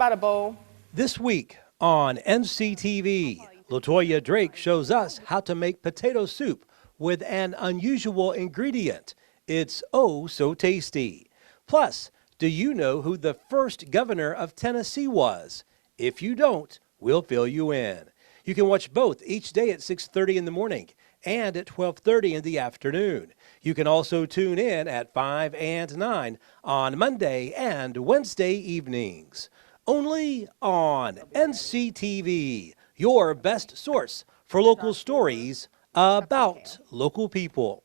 about a bowl? This week on NCTV, LaToya Drake shows us how to make potato soup with an unusual ingredient. It's oh so tasty. Plus, do you know who the first governor of Tennessee was? If you don't, we'll fill you in. You can watch both each day at 6:30 in the morning and at 12:30 in the afternoon. You can also tune in at 5 and 9 on Monday and Wednesday evenings. Only on NCTV, your best source for local stories about local people.